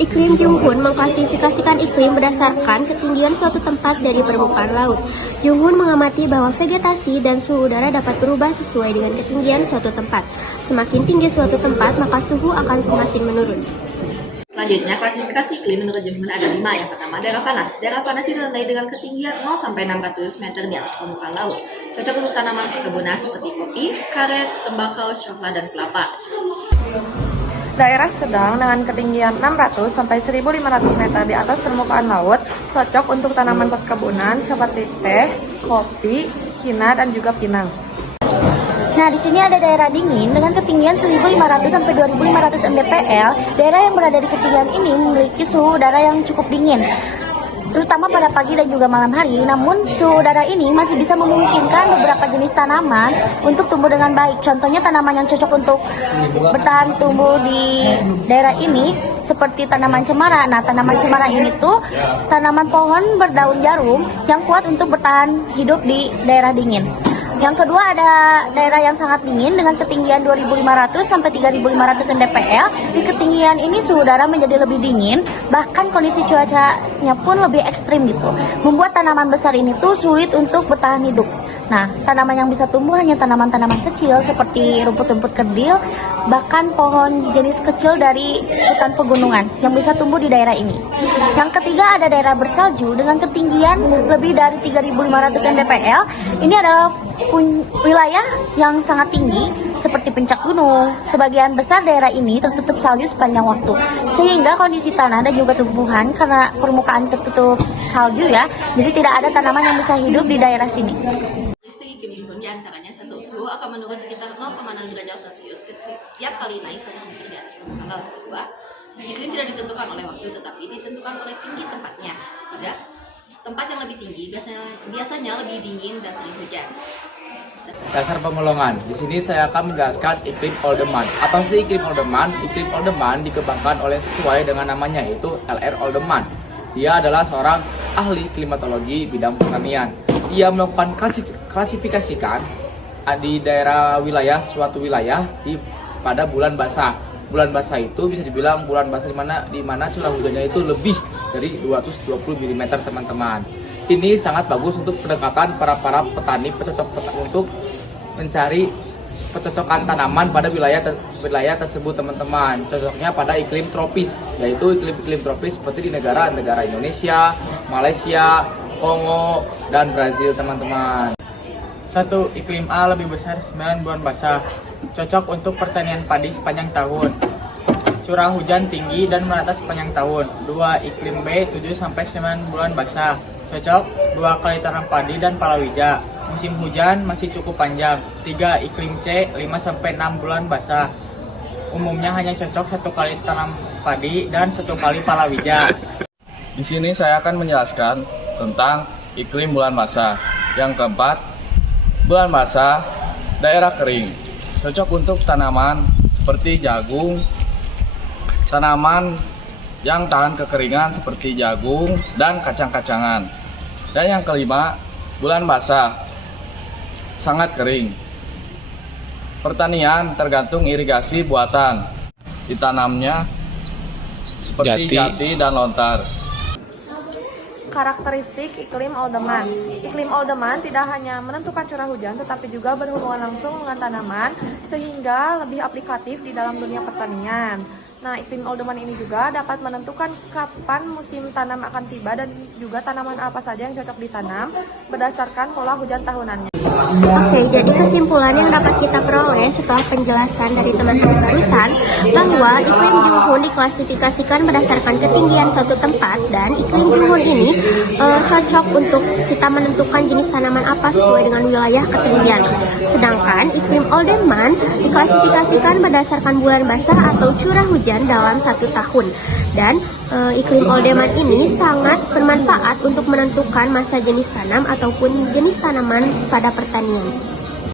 Iklim Junghun mengklasifikasikan iklim berdasarkan ketinggian suatu tempat dari permukaan laut. Junghun mengamati bahwa vegetasi dan suhu udara dapat berubah sesuai dengan ketinggian suatu tempat. Semakin tinggi suatu tempat, maka suhu akan semakin menurun. Selanjutnya, klasifikasi iklim menurut Junghun ada 5. Yang pertama, daerah panas. Daerah panas ditandai dengan ketinggian 0 sampai 600 meter di atas permukaan laut. Cocok untuk tanaman perkebunan seperti kopi, karet, tembakau, coklat, dan kelapa. Daerah sedang dengan ketinggian 600 sampai 1.500 meter di atas permukaan laut, cocok untuk tanaman perkebunan seperti teh, kopi, cina, dan juga pinang. Nah, di sini ada daerah dingin dengan ketinggian 1.500 sampai 2.500 mdpl. Daerah yang berada di ketinggian ini memiliki suhu udara yang cukup dingin, terutama pada pagi dan juga malam hari. Namun, suhu udara ini masih bisa memungkinkan beberapa jenis tanaman untuk tumbuh dengan baik. Contohnya tanaman yang cocok untuk bertahan tumbuh di daerah ini seperti tanaman cemara. Nah, tanaman cemara ini tuh tanaman pohon berdaun jarum yang kuat untuk bertahan hidup di daerah dingin. Yang kedua ada daerah yang sangat dingin dengan ketinggian 2.500 sampai 3.500 mdpl. Di ketinggian ini suhu udara menjadi lebih dingin, bahkan kondisi cuacanya pun lebih ekstrim gitu. Membuat tanaman besar ini tuh sulit untuk bertahan hidup. Nah, tanaman yang bisa tumbuh hanya tanaman-tanaman kecil seperti rumput-rumput kerdil, bahkan pohon jenis kecil dari hutan pegunungan yang bisa tumbuh di daerah ini. Yang ketiga ada daerah bersalju dengan ketinggian lebih dari 3.500 mdpl. Ini adalah wilayah yang sangat tinggi seperti puncak gunung. Sebagian besar daerah ini tertutup salju sepanjang waktu, sehingga kondisi tanah dan juga tumbuhan karena permukaan tertutup salju ya, jadi tidak ada tanaman yang bisa hidup di daerah sini. Iklim Junghun diantaranya 1. Suhu akan menurun sekitar 0,6 derajat Celcius setiap kali naik 100 meter di atas permukaan laut. 2. Iklim tidak ditentukan oleh waktu, tetapi ditentukan oleh tinggi tempatnya. 3. Tempat yang lebih tinggi biasanya lebih dingin dan sering hujan. Dasar pemulungan. Di sini saya akan menjelaskan iklim Oldeman. Apa sih iklim Oldeman? Iklim Oldeman dikembangkan sesuai dengan namanya, yaitu L.R. Oldeman. Dia adalah seorang ahli klimatologi bidang pertanian. Ia melakukan klasifikasikan di daerah suatu wilayah pada bulan basah. Bulan basah itu bisa dibilang bulan basah di mana curah hujannya itu lebih dari 220 mm, teman-teman. Ini sangat bagus untuk pendekatan para petani untuk mencari kecocokan tanaman pada wilayah tersebut, teman-teman. Cocoknya pada iklim tropis, yaitu iklim tropis seperti di negara Indonesia, Malaysia, Kongo, dan Brazil, teman-teman. 1. Iklim A lebih besar 9 bulan basah. Cocok untuk pertanian padi sepanjang tahun. Curah hujan tinggi dan merata sepanjang tahun. 2. Iklim B 7-9 bulan basah. Cocok 2 kali tanam padi dan palawija. Musim hujan masih cukup panjang. 3. Iklim C 5-6 bulan basah. Umumnya hanya cocok 1 kali tanam padi dan 1 kali palawija. Di sini saya akan menjelaskan tentang iklim bulan basah. Yang keempat, bulan basah, daerah kering. Cocok untuk tanaman seperti jagung, tanaman yang tahan kekeringan seperti jagung dan kacang-kacangan. Dan yang kelima, bulan basah, sangat kering. Pertanian tergantung irigasi buatan. Ditanamnya seperti jati dan lontar. Karakteristik iklim Oldeman. Iklim Oldeman tidak hanya menentukan curah hujan, tetapi juga berhubungan langsung dengan tanaman, sehingga lebih aplikatif di dalam dunia pertanian. Nah, iklim Oldeman ini juga dapat menentukan kapan musim tanam akan tiba dan juga tanaman apa saja yang cocok ditanam berdasarkan pola hujan tahunannya. Oke, jadi kesimpulan yang dapat kita peroleh setelah penjelasan dari teman-teman barusan bahwa iklim Junghun diklasifikasikan berdasarkan ketinggian suatu tempat, dan iklim Junghun ini cocok untuk kita menentukan jenis tanaman apa sesuai dengan wilayah ketinggian. Sedangkan iklim Oldeman diklasifikasikan berdasarkan bulan basah atau curah hujan dalam 1 tahun. Dan iklim Oldeman ini sangat bermanfaat untuk menentukan masa jenis tanam ataupun jenis tanaman pada pertanian.